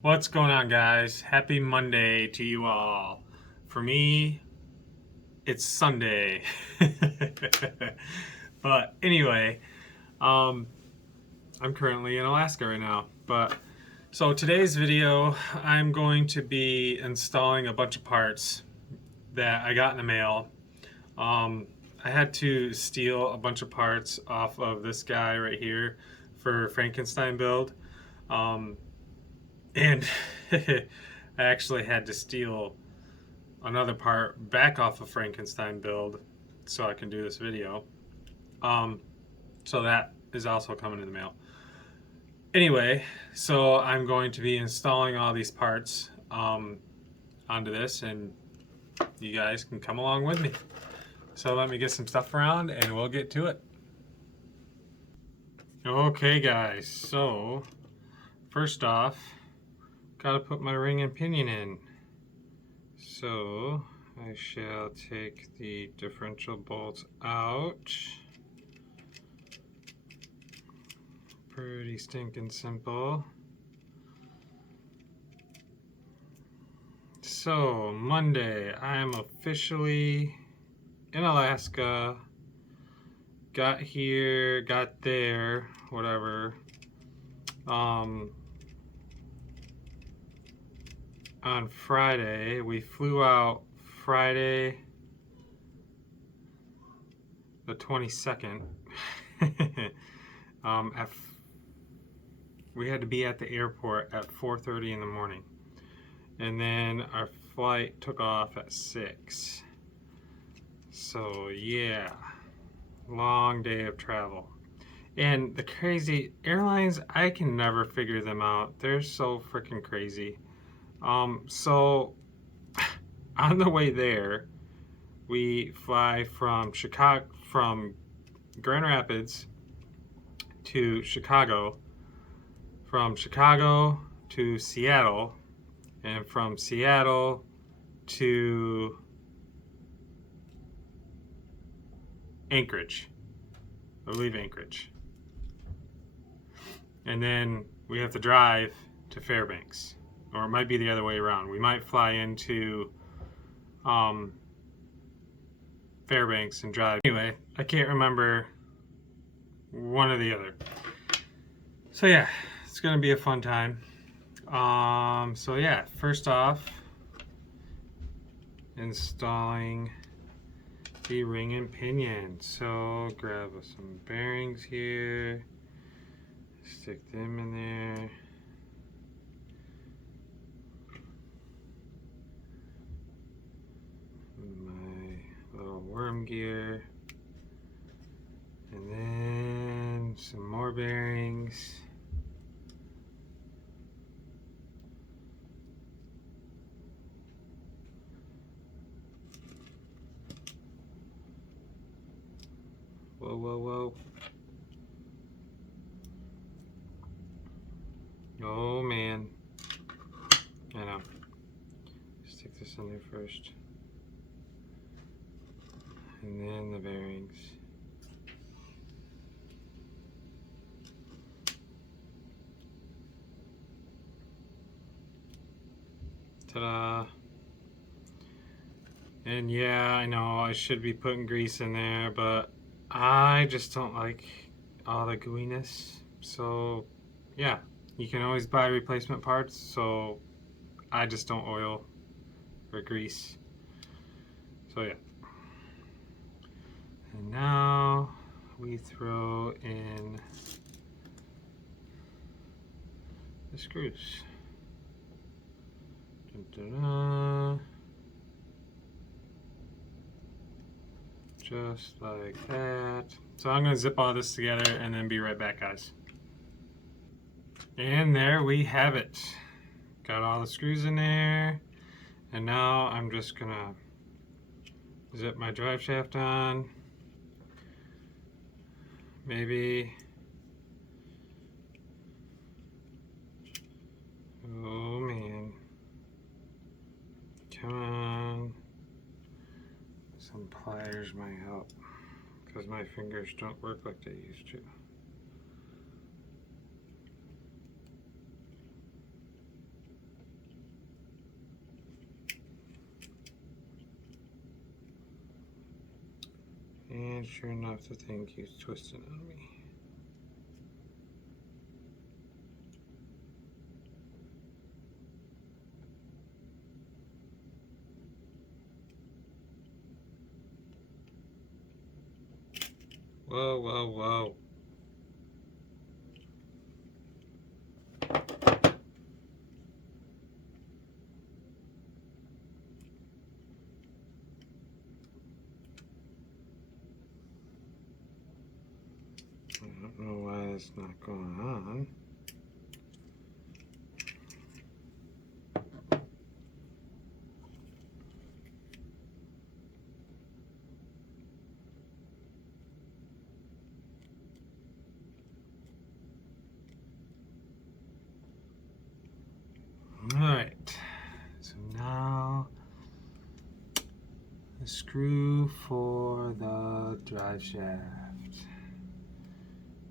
What's going on, guys? Happy Monday to you all. For me, it's Sunday. But anyway, um, I'm currently in Alaska right now. So today's video, I'm going to be installing a bunch of parts that I got in the mail. I had to steal a bunch of parts off of this guy right here for Frankenstein build. And I actually had to steal another part back off of Frankenstein build so I can do this video. So that is also coming in the mail. Anyway, so I'm going to be installing all these parts onto this, and you guys can come along with me. So let me get some stuff around and we'll get to it. Okay, guys, so first off, gotta put my ring and pinion in. So I shall take the differential bolts out. Pretty stinking simple. So Monday, I am officially in Alaska. Got here, got there, whatever. On Friday, we flew out Friday the 22nd. We had to be at the airport at 4:30 in the morning, and then our flight took off at 6. So yeah, long day of travel. And the crazy airlines, I can never figure them out. They're so freaking crazy. So on the way there, we fly from Grand Rapids to Chicago, from Chicago to Seattle, and from Seattle to Anchorage. I believe Anchorage. And then we have to drive to Fairbanks. Or it might be the other way around. We might fly into Fairbanks and drive. Anyway, I can't remember one or the other. So yeah, it's gonna be a fun time. So yeah, first off, installing the ring and pinion. So grab some bearings here, stick them in there. My little worm gear, and then some more bearings. Whoa, whoa, whoa. Oh man. I know. Stick this in there first. And then the bearings. Ta-da. And yeah, I know I should be putting grease in there, but I just don't like all the gooiness. So yeah, you can always buy replacement parts, so I just don't oil or grease. So yeah. And now we throw in the screws. Dun, dun, dun. Just like that. So I'm going to zip all this together and then be right back, guys. And there we have it. Got all the screws in there. And now I'm just going to zip my drive shaft on. Maybe. Oh man. Come on. Some pliers might help, because my fingers don't work like they used to. sure enough, the thing keeps twisting on me. Whoa, whoa, whoa. I don't know why it's not going on. Alright, so now the screw for the drive shaft.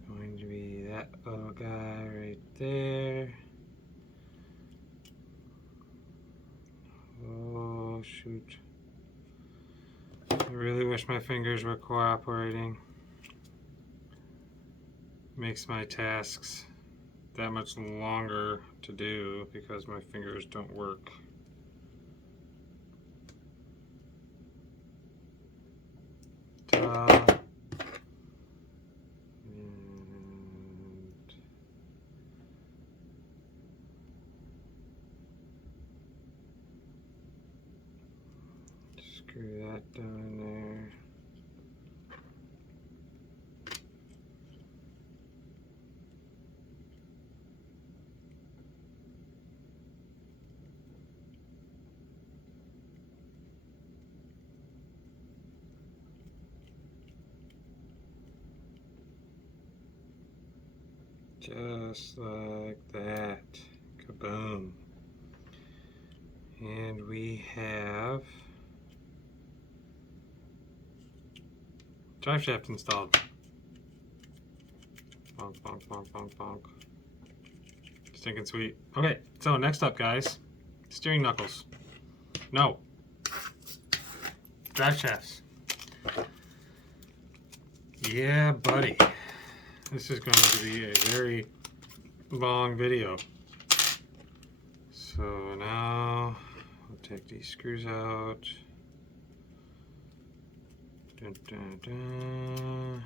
Going to be that little guy right there. Oh shoot. I really wish my fingers were cooperating. Makes my tasks that much longer to do because my fingers don't work. Ta-da. And screw that down there. Just like that. Kaboom. And we have drive shaft installed. Bonk, bonk, bonk, bonk, bonk. Stinking sweet. Okay, so next up, guys, steering knuckles. No. Drive shafts. Yeah, buddy. This is going to be a very long video. So now we'll take these screws out. Dun, dun, dun.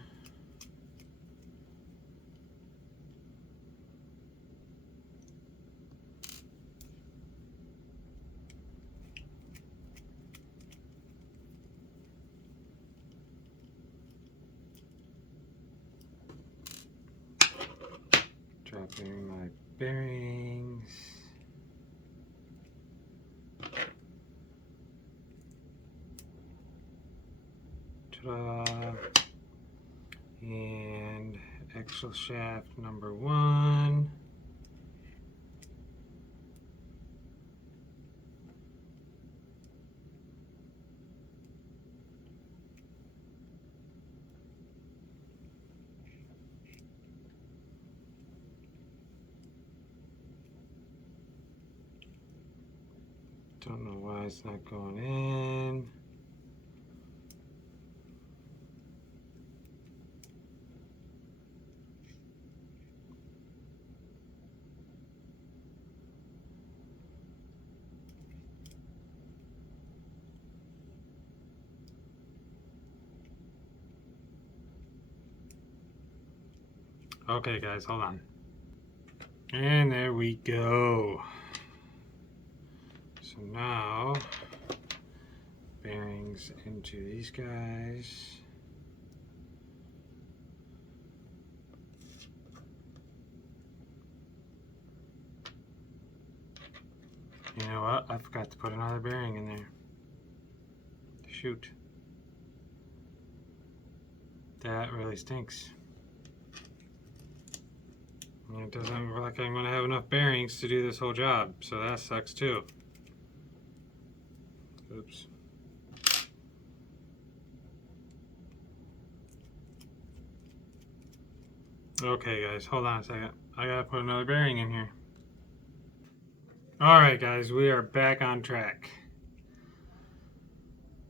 Dropping my bearings. Ta-da. And axle shaft number 1. Don't know why it's not going in. Okay guys, hold on. And there we go. So now, bearings into these guys. You know what? I forgot to put another bearing in there. Shoot. That really stinks. And it doesn't look like I'm going to have enough bearings to do this whole job, so that sucks too. Oops. Okay guys, hold on a second. I gotta put another bearing in here. Alright guys, we are back on track.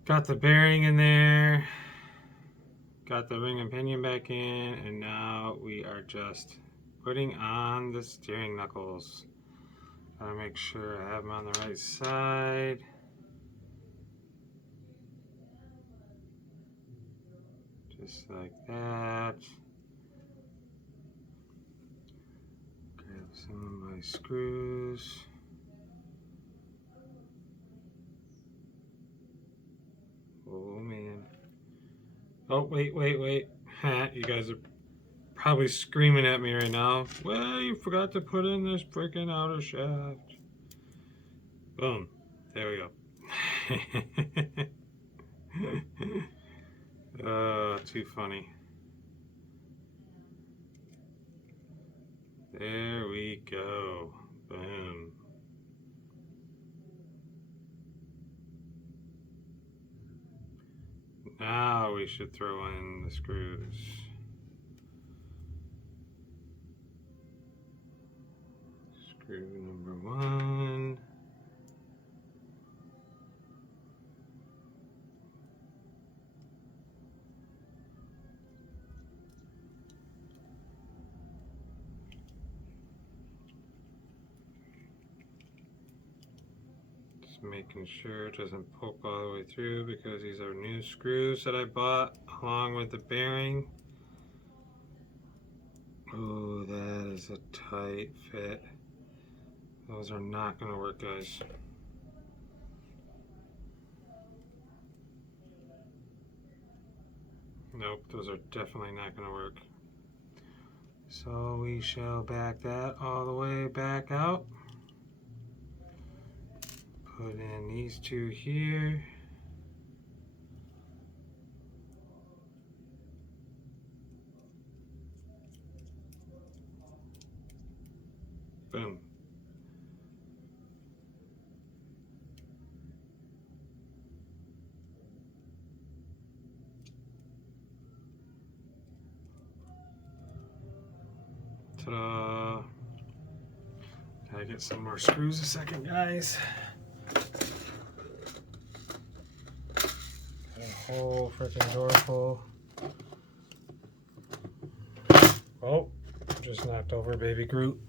Got the bearing in there. got the ring and pinion back in, and now we are just putting on the steering knuckles. Gotta make sure I have them on the right side. Just like that. Grab some of my screws. Oh man. Oh, wait. You guys are probably screaming at me right now. Well, you forgot to put in this freaking outer shaft. Boom. There we go. Oh, too funny. There we go. Boom. Now we should throw in the screws. Screw number 1. Just making sure it doesn't poke all the way through because these are new screws that I bought along with the bearing. Oh, that is a tight fit. Those are not going to work, guys. Nope, those are definitely not going to work. So we shall back that all the way back out. Put in these two here. Boom. Ta-da! Gotta get some more screws a second, guys. Got a whole freaking door full. Oh, just knocked over baby Groot.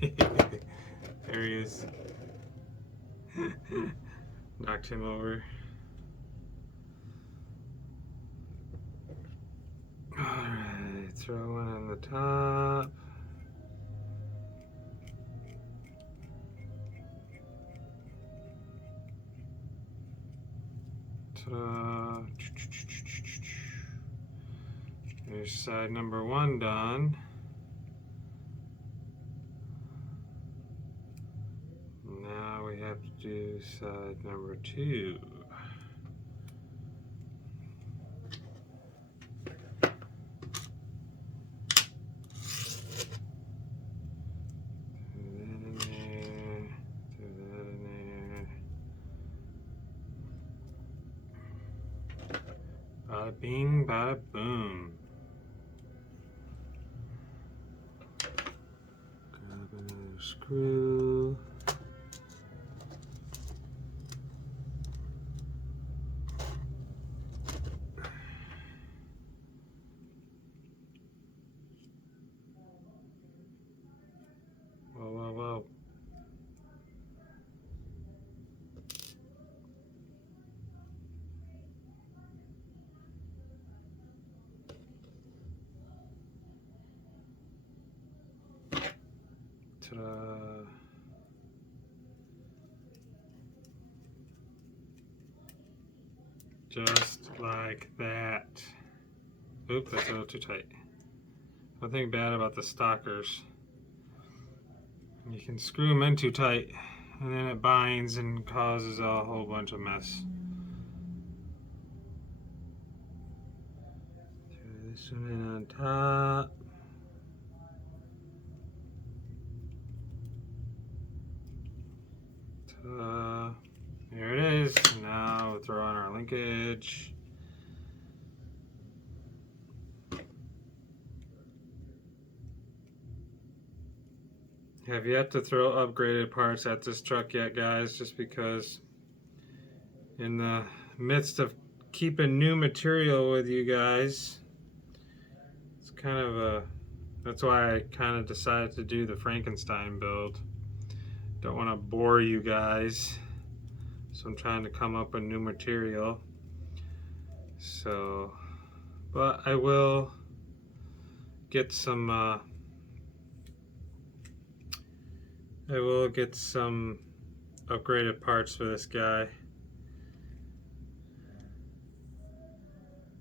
There he is. Knocked him over. Alright, throw one on the top. Ta-da. There's side number 1 done. Now we have to do side number 2. Bada bing, bada boom. Grab another screw. Whoa. Ta-da. Just like that. Oop, that's a little too tight. One thing bad about the stalkers, you can screw them in too tight and then it binds and causes a whole bunch of mess. Throw this one in on top. There it is. Now we'll throw on our linkage. Have yet to throw upgraded parts at this truck yet, guys, just because in the midst of keeping new material with you guys. It's kind of a, that's why I kind of decided to do the Frankenstein build. Don't want to bore you guys, so I'm trying to come up with new material. So, but I will get some upgraded parts for this guy.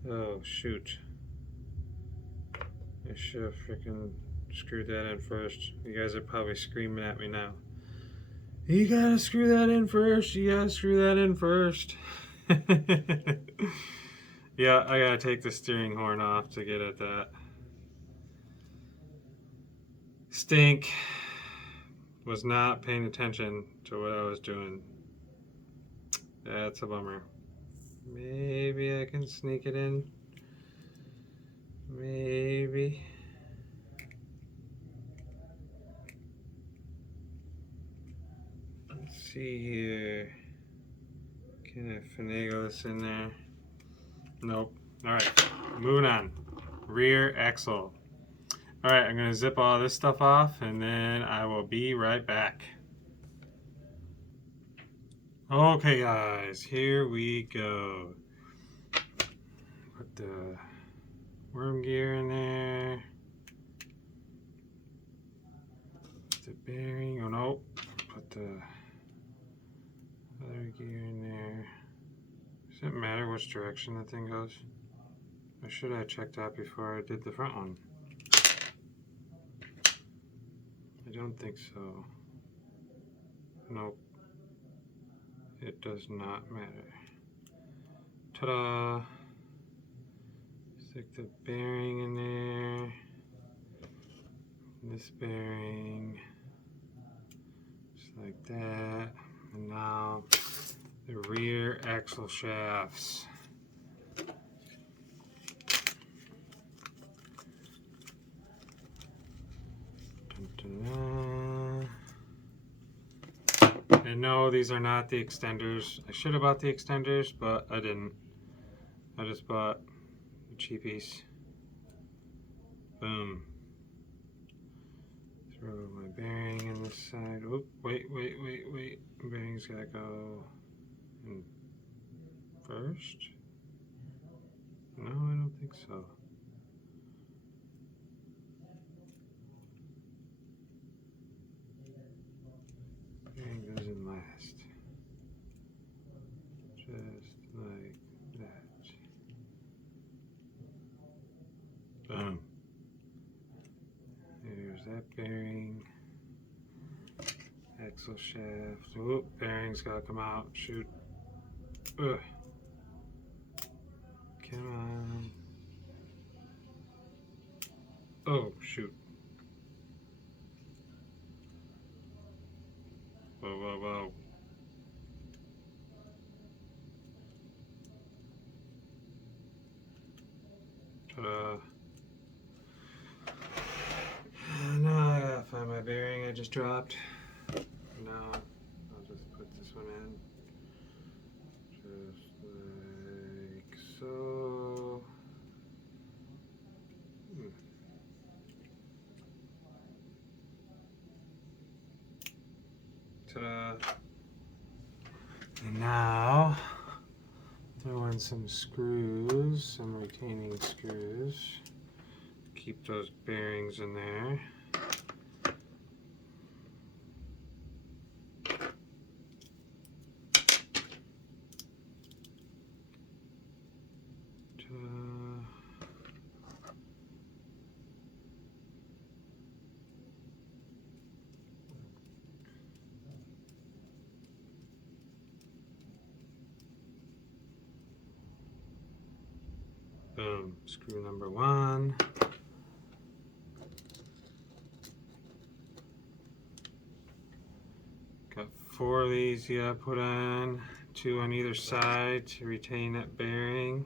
Oh shoot, I should have freaking screwed that in first. You guys are probably screaming at me now. You gotta screw that in first. You gotta screw that in first. Yeah, I gotta take the steering horn off to get at that. Stink was not paying attention to what I was doing. That's a bummer. Maybe I can sneak it in. Maybe. Let's see here. Can I finagle this in there? Nope. Alright, moving on. Rear axle. Alright, I'm going to zip all this stuff off and then I will be right back. Okay guys, here we go. Put the worm gear in there. Put the bearing, oh no. Put the other gear in there. Does it matter which direction the thing goes? Or should I have checked that before I did the front one? I don't think so. Nope. It does not matter. Ta-da! Stick the bearing in there. This bearing. Just like that. And now the rear axle shafts. And no, these are not the extenders. I should have bought the extenders, but I didn't. I just bought the cheapies. Boom. Throw my bearing in this side. Oop, wait. Bearing's gotta go in first? No, I don't think so. Bearing goes in last. Just like that. Boom. There's that bearing. Axle shaft. Oop, bearing's gotta come out. Shoot. Ugh. Come on. Oh, shoot. Whoa. Ta-da. Now I gotta find my bearing I just dropped. Now I'll just put this one in. Just like so. Ta-da. And now throw in some screws, some retaining screws. Keep those bearings in there. Boom, screw number one. Got 4 of these you gotta put on, 2 on either side to retain that bearing.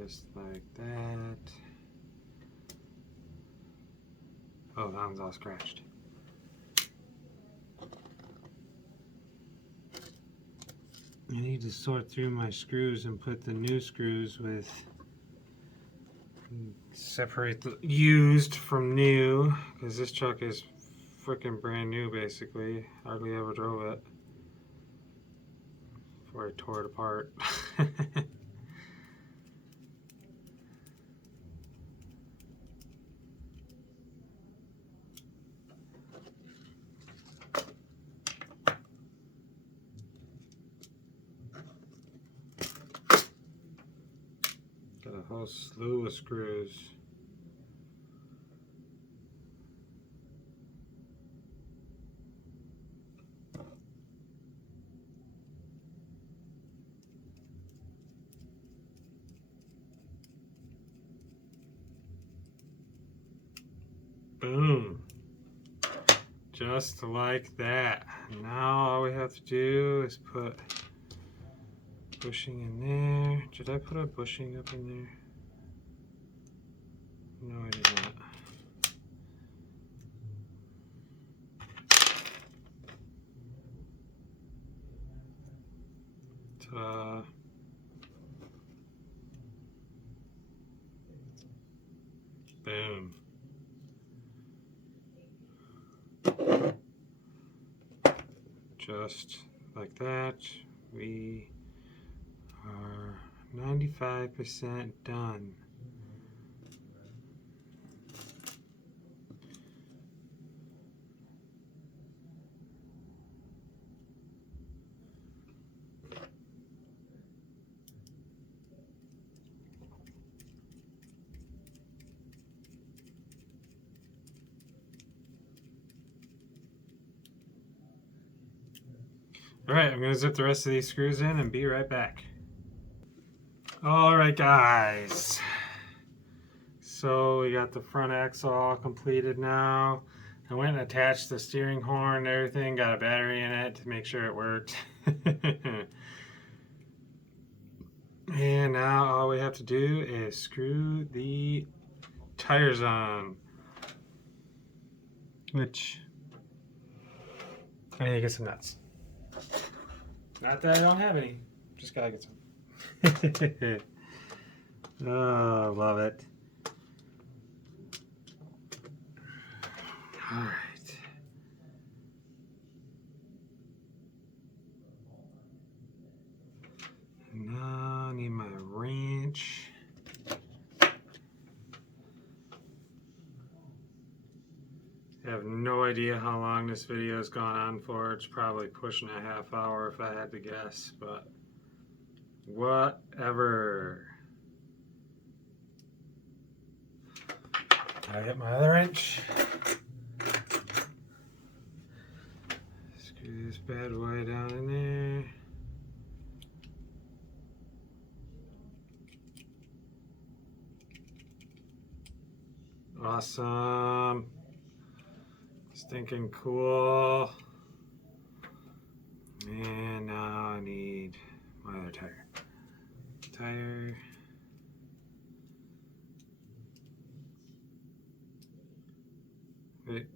Just like that. Oh, that one's all scratched. I need to sort through my screws and put the new screws with, separate the used from new, because this truck is freaking brand new basically. Hardly ever drove it before I tore it apart. Got a whole slew of screws. Boom. Just like that. Now all we have to do is put bushing in there. Did I put a bushing up in there? No, I did not. Ta-da. Boom. Just like that, we are 95% done. Alright, I'm going to zip the rest of these screws in and be right back. Alright guys, so we got the front axle all completed now. I went and attached the steering horn and everything, got a battery in it to make sure it worked. And now all we have to do is screw the tires on, which I need to get some nuts. Not that I don't have any, just gotta get some. Oh, love it. All right. Now I need my wrench. I have no idea how long this video has gone on for. It's probably pushing a half hour if I had to guess, but whatever. I get my other wrench. Screw this bad boy down in there. Awesome. Stinking cool. And now I need my other tire. Tire. Wait.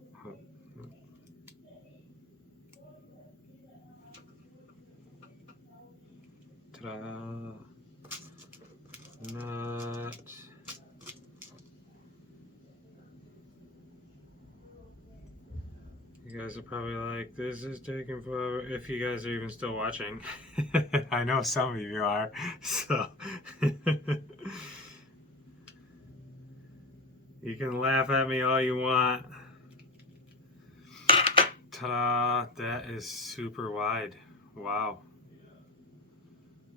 Ta-da. Nut. You guys are probably like, this is taking forever, if you guys are even still watching. I know some of you are, so. You can laugh at me all you want. Ta-da, that is super wide. Wow.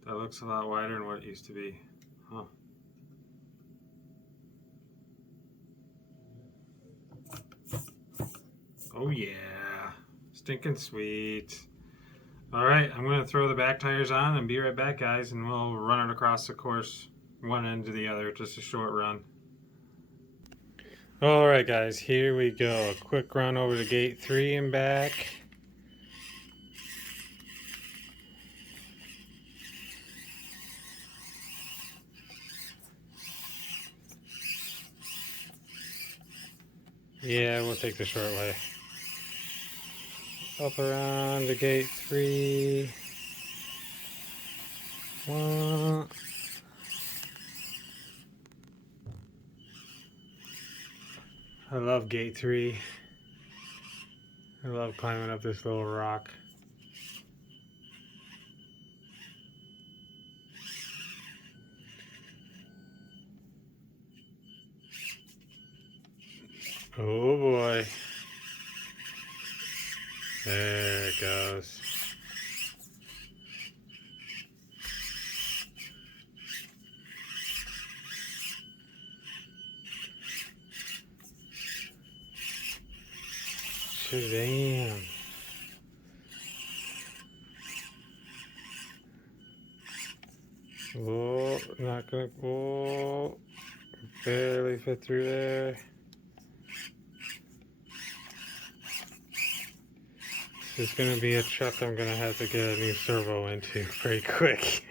That looks a lot wider than what it used to be. Huh. Oh yeah, stinking sweet. All right, I'm gonna throw the back tires on and be right back, guys, and we'll run it across the course, one end to the other, just a short run. All right, guys, here we go. A quick run over to gate 3 and back. Yeah, we'll take the short way. Up around the gate 3. One. I love gate 3. I love climbing up this little rock. Oh boy. There it goes. Shazam. Oh, not gonna. Oh, barely fit through there. This is gonna be a truck I'm gonna have to get a new servo into pretty quick.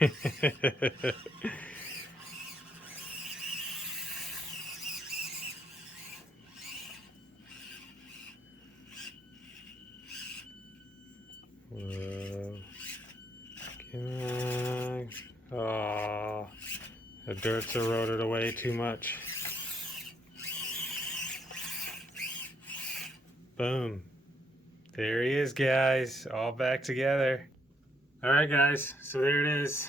Whoa. Come on. Oh, the dirt's eroded away too much. Boom. There he is, guys. All back together. Alright, guys. So there it is.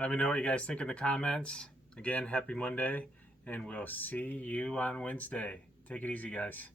Let me know what you guys think in the comments. Again, happy Monday, and we'll see you on Wednesday. Take it easy, guys.